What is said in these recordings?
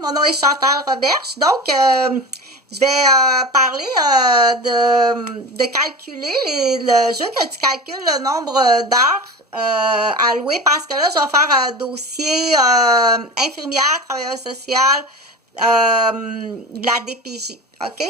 mon nom est Chantal Roberge. Donc, je vais parler de calculer le jeu que tu calcules le nombre d'heures allouées parce que là, je vais faire un dossier infirmière, travailleur social, de la DPJ. OK?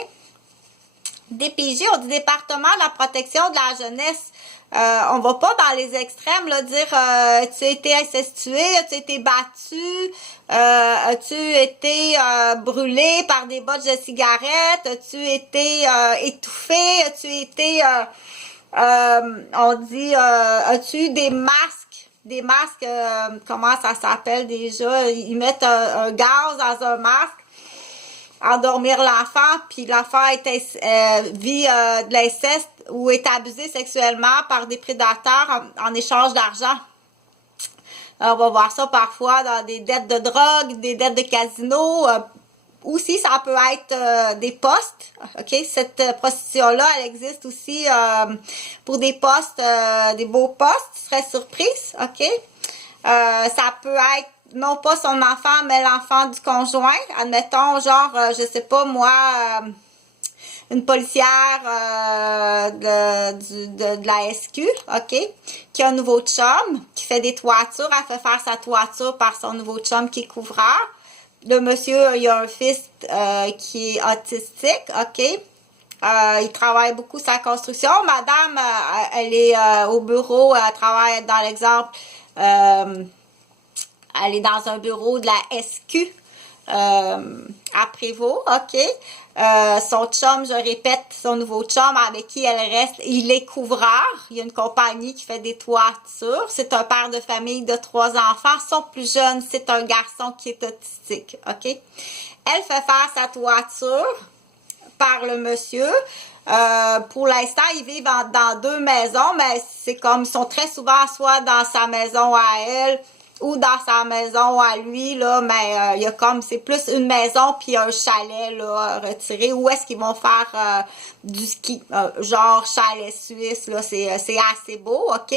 DPJ, on dit département de la protection de la jeunesse. On va pas dans les extrêmes, là, dire as-tu été incestué, as-tu été battu, as-tu été brûlé par des bottes de cigarettes, as-tu été étouffé, as-tu été on dit as-tu eu des masques, comment ça s'appelle déjà? Ils mettent un gaz dans un masque, endormir l'enfant, puis l'enfant vit de l'inceste ou est abusé sexuellement par des prédateurs en échange d'argent. On va voir ça parfois dans des dettes de drogue, des dettes de casino. Aussi, ça peut être des postes. OK? Cette prostitution-là, elle existe aussi pour des postes, des beaux postes. Tu serais surprise. OK? Ça peut être non pas son enfant, mais l'enfant du conjoint. Admettons, genre, je sais pas, moi, une policière de la SQ, OK, qui a un nouveau chum, qui fait des toitures, elle fait faire sa toiture par son nouveau chum qui est couvreur. Le monsieur, il a un fils qui est autistique, OK. Il travaille beaucoup sa construction. Madame, elle est au bureau, elle travaille dans l'exemple... elle est dans un bureau de la SQ à Prévost, OK? Son chum, je répète, son nouveau chum avec qui elle reste, il est couvreur. Il y a une compagnie qui fait des toitures. C'est un père de famille de 3 enfants. Son plus jeune, c'est un garçon qui est autistique, OK? Elle fait faire sa toiture par le monsieur. Pour l'instant, ils vivent dans 2 maisons, mais c'est comme, ils sont très souvent soit dans sa maison à elle, ou dans sa maison à lui, là, mais il y a comme, c'est plus une maison puis un chalet, là, retiré. Où est-ce qu'ils vont faire du ski? Genre chalet suisse, là, c'est assez beau, OK?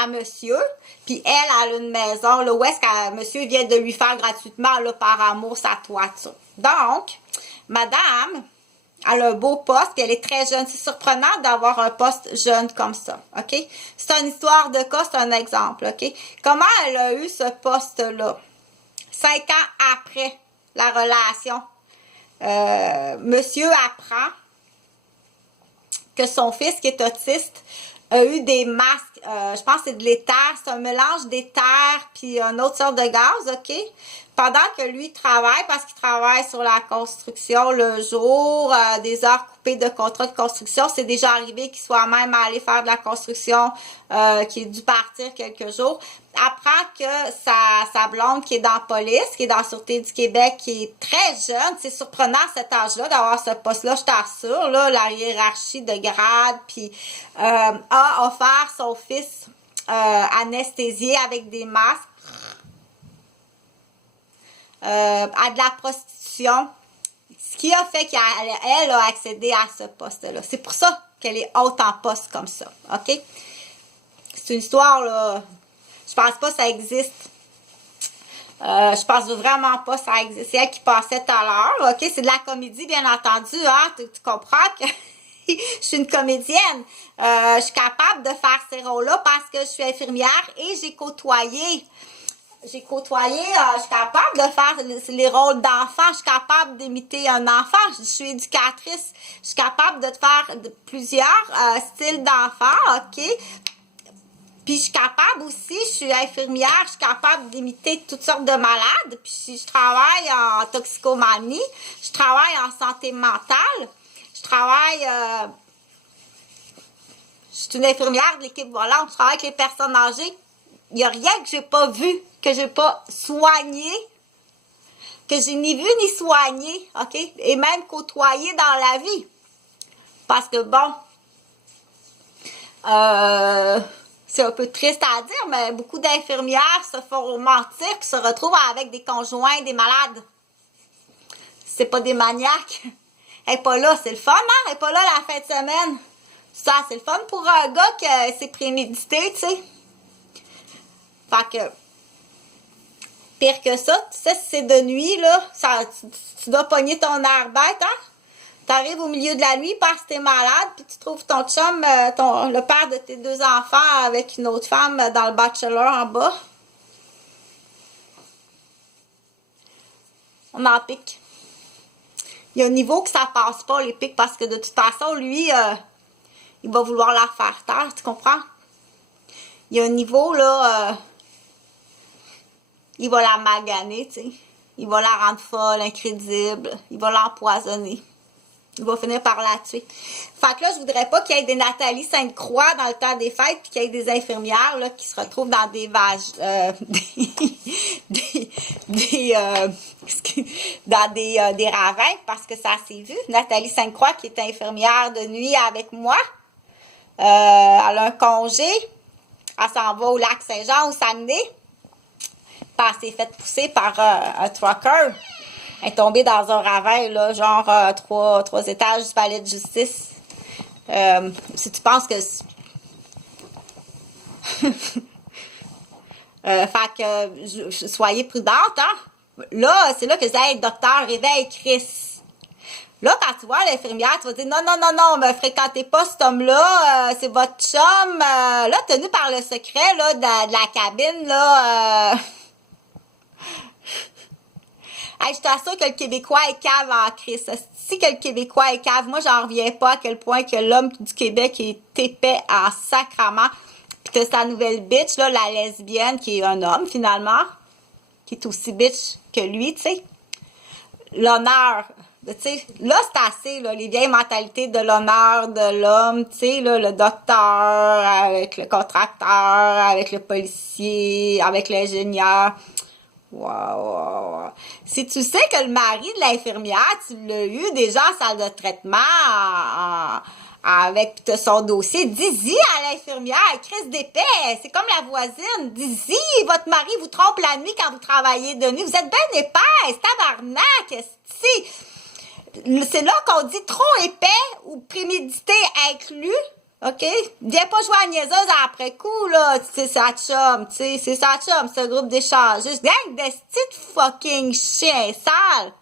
À monsieur. Puis elle a une maison, là, où est-ce que monsieur vient de lui faire gratuitement, là, par amour, sa toiture. Donc, madame... elle a un beau poste, puis elle est très jeune. C'est surprenant d'avoir un poste jeune comme ça, OK? C'est une histoire de cas, c'est un exemple, OK? Comment elle a eu ce poste-là? 5 ans après la relation, monsieur apprend que son fils, qui est autiste, a eu des masques, je pense que c'est de l'éther, c'est un mélange d'éther puis une autre sorte de gaz, OK? Pendant que lui travaille, parce qu'il travaille sur la construction le jour, des heures coupées de contrat de construction, c'est déjà arrivé qu'il soit même allé faire de la construction, qui est dû partir quelques jours, apprend que sa blonde qui est dans la police, qui est dans la Sûreté du Québec, qui est très jeune, c'est surprenant à cet âge-là d'avoir ce poste-là, je t'assure, là, la hiérarchie de grade, puis a offert son fils anesthésié avec des masques, à de la prostitution, ce qui a fait qu'elle a accédé à ce poste-là. C'est pour ça qu'elle est haute en poste comme ça, OK? C'est une histoire, là, je pense pas que ça existe. Je pense vraiment pas que ça existe. C'est elle qui passait tout à l'heure, OK? C'est de la comédie, bien entendu, hein? Tu comprends que je suis une comédienne. Je suis capable de faire ces rôles-là parce que je suis infirmière et j'ai côtoyé, je suis capable de faire les rôles d'enfant, je suis capable d'imiter un enfant, je suis éducatrice, je suis capable de faire plusieurs styles d'enfants, OK? Puis je suis capable aussi, je suis infirmière, je suis capable d'imiter toutes sortes de malades, puis si je travaille en toxicomanie, je travaille en santé mentale, je travaille... je suis une infirmière de l'équipe volante, je travaille avec les personnes âgées. Il n'y a rien que j'ai pas vu, que j'ai pas soigné, que j'ai ni vu ni soigné, OK? Et même côtoyé dans la vie. Parce que bon, c'est un peu triste à dire, mais beaucoup d'infirmières se font mentir et se retrouvent avec des conjoints, des malades. C'est pas des maniaques. Elle n'est pas là, c'est le fun, hein? Elle n'est pas là la fin de semaine. Ça, c'est le fun pour un gars que c'est prémédité, tu sais. Fait que... pire que ça. Tu sais, si c'est de nuit, là, tu dois pogner ton air bête, hein? T'arrives au milieu de la nuit parce que t'es malade, puis tu trouves ton chum, le père de tes 2 enfants avec une autre femme dans le bachelor en bas. On en pique. Il y a un niveau que ça passe pas, les pics, parce que de toute façon, lui, il va vouloir la faire taire, tu comprends? Il y a un niveau, là, il va la maganer, tu sais. Il va la rendre folle, incrédible. Il va l'empoisonner. Il va finir par la tuer. Fait que là, je voudrais pas qu'il y ait des Nathalie Sainte-Croix dans le temps des fêtes, puis qu'il y ait des infirmières là, qui se retrouvent dans des des ravins, parce que ça s'est vu. Nathalie Sainte-Croix, qui est infirmière de nuit avec moi, elle a un congé. Elle s'en va au lac Saint-Jean, au Saguenay. Puis elle s'est faite pousser par un trucker. Elle est tombée dans un ravin, là, genre 3 étages du palais de justice. Si tu penses que... fait que soyez prudente, hein. Là, c'est là que je dis, hey, docteur, réveille Chris. Là, quand tu vois l'infirmière, tu vas dire, non, me fréquentez pas cet homme-là, c'est votre chum. Là, tenu par le secret, là, de la cabine, là... Hey, je t'assure que le Québécois est cave en crise. Si que le Québécois est cave, moi, j'en reviens pas à quel point que l'homme du Québec est épais en sacrament. Puis t'as sa nouvelle bitch, là, la lesbienne, qui est un homme, finalement, qui est aussi bitch que lui, tu sais. L'honneur, tu sais, là, c'est assez, là, les vieilles mentalités de l'honneur de l'homme, tu sais, là, le docteur, avec le contracteur, avec le policier, avec l'ingénieur. Wow. Si tu sais que le mari de l'infirmière, tu l'as eu déjà en salle de traitement avec son dossier, dis-y à l'infirmière, crise d'épais, c'est comme la voisine, dis-y, votre mari vous trompe la nuit quand vous travaillez de nuit, vous êtes bien épaisse, tabarnak, c'est là qu'on dit trop épais ou prémédité inclus. OK? Viens pas jouer à niaiseuse après coup, là. C'est sa chum, tu sais. C'est sa chum, ce groupe d'échange. Juste gang de petits fucking chiens sales.